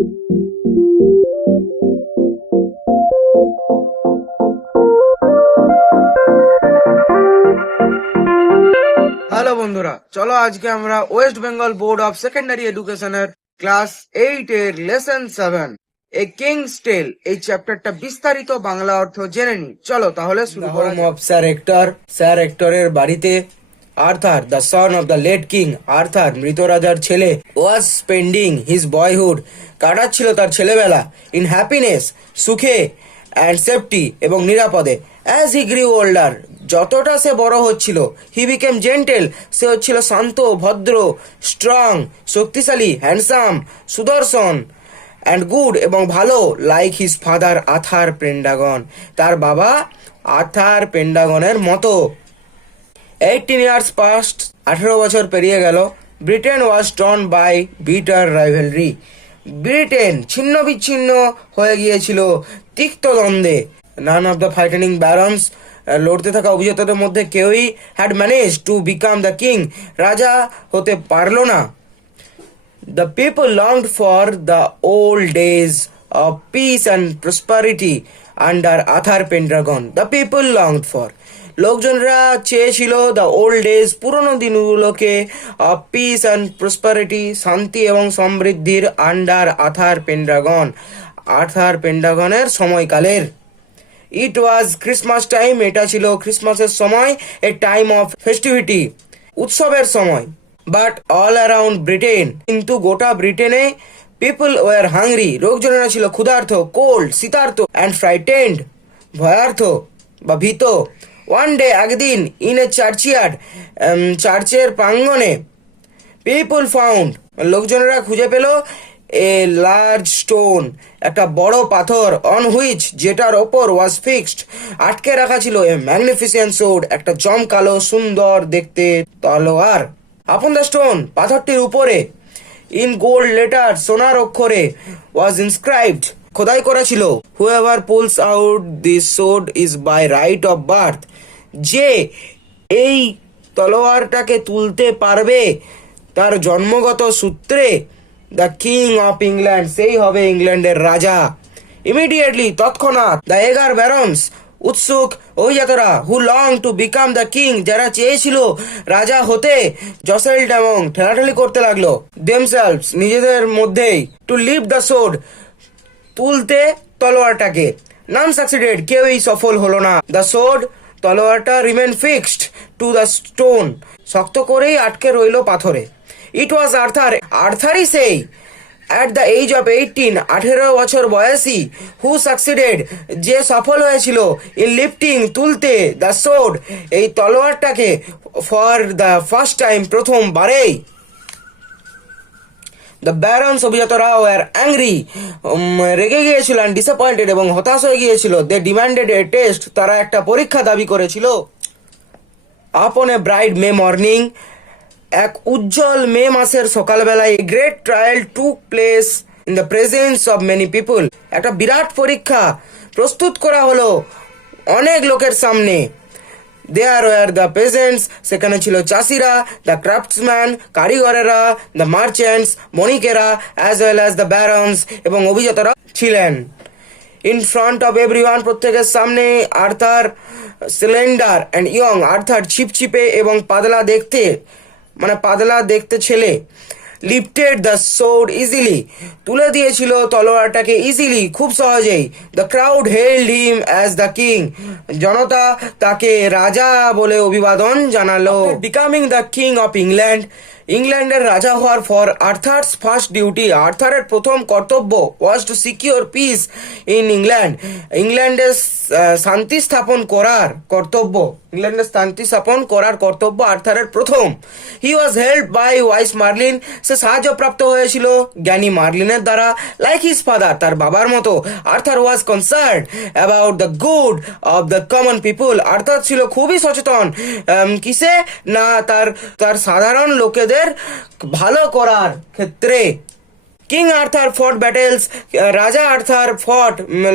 Hello বন্ধুরা, চলো আজকে আমরা West Bengal board of secondary এডুকেশনের ক্লাস 8 এর লেসন 7 এ কিংস টেল এই চ্যাপ্টারটা বিস্তারিত বাংলা অর্থ জেনে নি। চলো তাহলে শুরু করা হোম অফ স্যার হেক্টরের বাড়িতে Arthur, the son of the late king, Arthur মৃত রাজার ছেলে, ওয়াজ স্পেন্ডিং হিজ বয়হুড, কাটাচ্ছিল তার ছেলেবেলা, ইন হ্যাপিনেস, সুখে, অ্যান্ড সেফটি এবং নিরাপদে। অ্যাজ হি গ্রিউ ওল্ডার, যতটা সে বড় হচ্ছিল, হি বিকেম জেন্টেল, সে হচ্ছিল শান্ত, ভদ্র, স্ট্রং, শক্তিশালী, হ্যান্ডসাম, সুদর্শন, অ্যান্ড গুড এবং ভালো, লাইক হিজ ফাদার আর্থার পেন্ডাগন, তার বাবা আর্থার পেন্ডাগনের মতো। 18 years past, 18 বছর পেরিয়ে গেল। Britain was torn by bitter rivalry, Britain ছিন্ন বিচ্ছিন্ন হয়ে গিয়েছিল তিক্ত দ্বন্দ্বে। None of the fighting barons, লড়তে থাকা অভিজাতদের মধ্যে কেউই had manage to become the king, রাজা হতে পারল না। The people longed for the old days of peace and prosperity under Arthur Pendragon. The people longed for. লোকজনরা চেয়েছিল দ্য ওল্ড ডেজ, পুরনো দিনগুলোকে, অফ পিস অ্যান্ড প্রসপারিটি, শান্তি এবং সমৃদ্ধির, আন্ডার আর্থার পেন্ড্রাগন, আর্থার পেন্ড্রাগনের সময়কালের। ইট ওয়াজ ক্রিসমাস টাইম, এটা ছিল ক্রিসমাসের সময়, এ টাইম অফ ফেস্টিভিটি, উৎসবের সময়। বাট অল অ্যারাউন্ড ব্রিটেন, কিন্তু গোটা ব্রিটেনে, পিপল ওয়ার হাংরি, লোকজনেরা ছিল ক্ষুধার্ত, কোল্ড শীতার্ত, অ্যান্ড ফ্রাইটেন্ড, ভয়ার্থ বা ভীত। ওয়ান ডে, একদিন, ইন এ চার্চিয়ার্ড, চার্চের প্রাঙ্গণে, পিপল ফাউন্ড, লোকজনেরা খুঁজে পেল, এ লার্জ স্টোন, একটা বড় পাথর, অন হুইচ, যেটার ওপর, ওয়াজ ফিক্সড, আটকে রাখা ছিল, এ ম্যাগনিফিসেন্ট সোর্ড, একটা জমকালো সুন্দর দেখতে তলোয়ার। আপন দ্য স্টোন, পাথরটির উপরে, ইন গোল্ড লেটার, সোনার অক্ষরে, ওয়াজ ইনস্ক্রাইবড, খোদাই করা ছিল, whoever pulls out this sword is by right of birth, যে এই তলোয়ারটাকে তুলতে পারবে তার জন্মগত সূত্রে, দ্য কিং অফ ইংল্যান্ড, সেই হবে ইংল্যান্ডের রাজা। ইমিডিয়েটলি, তৎক্ষণাৎ, দ্য এগার ব্যারন্স, উৎসুক অভিজাতরা, who long to become the king, যারা চেয়েছিল রাজা হতে, জসেল্ড এবং ঠেলাঠেলি করতে লাগলো, দেমসেলভস, নিজেদের মধ্যেই, টু লিভ দ্য সোর্ড, তুলতে তলোয়ারটাকে। নান সাকসিডেড, কেউই সফল হলো না। দ্য সোর্ড, তলোয়ারটা, remain fixed to the stone, শক্ত করেই আটকে রইল পাথরে। ইট ওয়াজ আর্থার, আর্থারই সেই, অ্যাট দ্য এজ অফ 18, 18 বছর বয়সী, হু সাকসিডেড, যে সফল হয়েছিল, ইন লিফটিং, তুলতে, দ্য সোর্ড, এই তলোয়ারটাকে, ফর দ্য ফার্স্ট টাইম, প্রথমবারেই। দ্য ব্যারন্স, অভিজাতরা, ওয়ার অ্যাংরি, রেগে গিয়েছিল, অ্যান্ড ডিসঅ্যাপয়েন্টেড, এবং হতাশ হয়ে গিয়েছিল। দে ডিমান্ডেড এ টেস্ট, তারা একটা পরীক্ষা দাবি করেছিল। আপন এ ব্রাইট মে মর্নিং, এক উজ্জ্বল মে মাসের সকালবেলায়, great trial took place in the presence of many people, একটা বিরাট পরীক্ষা প্রস্তুত করা হলো অনেক লোকের সামনে। দেয়ার ওয়ার দ্য পেজেন্টস, সেখানে ছিল চাষিরা, দ্য ক্রাফটসম্যান, কারিগরেরা, দ্য মার্চেন্টস, বণিকেরা, as well as the barons, এবং অভিজাতরা ছিলেন। ইন ফ্রন্ট অফ এভরিওয়ান, প্রত্যেকের সামনে, Arthur, slender and young, Arthur ছিপছিপে এবং পাতলা দেখতে, মানে পাতলা দেখতে ছেলে, লিফটেড দ্য সোর্ড ইজিলি, তুলে দিয়েছিল তলোয়ারটাকে ইজিলি, খুব সহজেই। The crowd hailed him as the king, জনতা তাকে রাজা বলে অভিবাদন জানালো। Becoming the king of England, ইংল্যান্ডের রাজা হওয়ার ফর আর্থার্স ফার্স্ট ডিউটি, আর্থারের প্রথম কর্তব্য, was to secure peace in England, ইংল্যান্ডের শান্তি স্থাপন করার কর্তব্য, ইংল্যান্ডের শান্তি স্থাপন করার কর্তব্য আর্থারের প্রথম। হি ওয়াজ হেল্প বাই ওয়াইস মার্লিন, সে সাহায্যপ্রাপ্ত হয়েছিল জ্ঞানী মার্লিনের দ্বারা। লাইক হিজ ফাদার, তার বাবার মতো, Arthur was concern about the good of the common people, Arthur ছিল খুবই সচেতন, কিসে না, তার সাধারণ লোকেদের ভালো করার ক্ষেত্রে। কিং আর্থার ফট ব্যাটেলস, রাজা আর্থার ফট,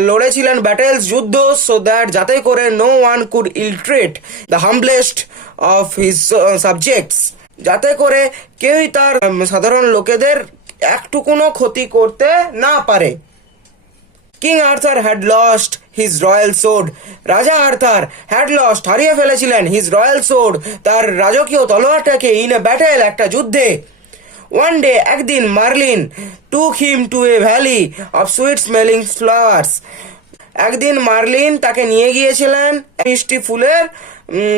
লড়েছিলেন ব্যাটেলস, যুদ্ধ, সো দ্যাট, যাতে করে, no one could ill treat the humblest of his subjects, যাতে করে কেউই তার সাধারণ লোকেদের একটুকুনো ক্ষতি করতে না পারে। King Arthur had lost his royal sword, রাজা আর্থার হ্যাড লস্ট হারিয়ে ফেলেছিলেন হিজ রয়্যাল সোর্ড, তার রাজকীয় তলোয়ারটাকে ইন এ ব্যাটেল একটা যুদ্ধে। ওয়ান ডে একদিন Merlin took him to a valley of sweet smelling flowers, একদিন মার্লিন তাকে নিয়ে গিয়েছিলেন মিষ্টি ফুলের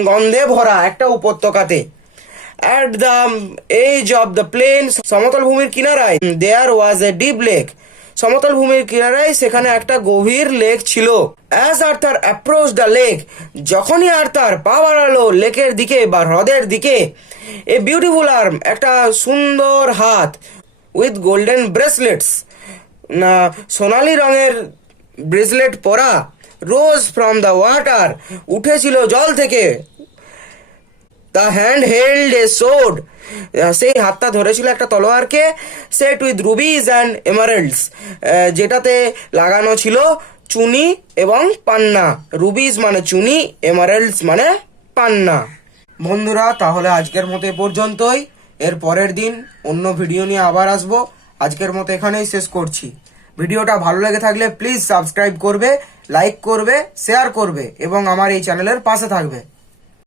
গন্ধে ভরা একটা উপত্যকাতে। At the edge of the plain, সমতল ভূমির কিনারায়, দেয়ার ওয়াজ এ ডিপ লেক, সমতল ভূমির কিনারায় সেখানে একটা গভীর লেক ছিল। As Arthur approach the lake, যখনই আর্থার পা বাড়ালো লেকের দিকে বা হ্রদের দিকে, এ বিউটিফুল আর্ম, একটা সুন্দর হাত, উইথ গোল্ডেন ব্রেসলেটস, সোনালি রঙের ব্রেসলেট পরা, রোজ ফ্রম দ্য ওয়াটার, উঠেছিল জল থেকে। The hand held A sword, সেই হাতটা ধরেছিল একটা তলোয়ারকে, সেট উইথ রুবিজ অ্যান্ড এমারেল্ডস, যেটাতে লাগানো ছিল চুনি এবং পান্না। রুবিজ মানে চুনি, এমারেল্ডস মানে পান্না। বন্ধুরা, তাহলে আজকের মতো এ পর্যন্তই। এর পরের দিন অন্য ভিডিও নিয়ে আবার আসবো। আজকের মতো এখানেই শেষ করছি। ভিডিওটা ভালো লেগে থাকলে প্লিজ সাবস্ক্রাইব করবে, লাইক করবে, শেয়ার করবে এবং আমার এই চ্যানেলের পাশে থাকবে।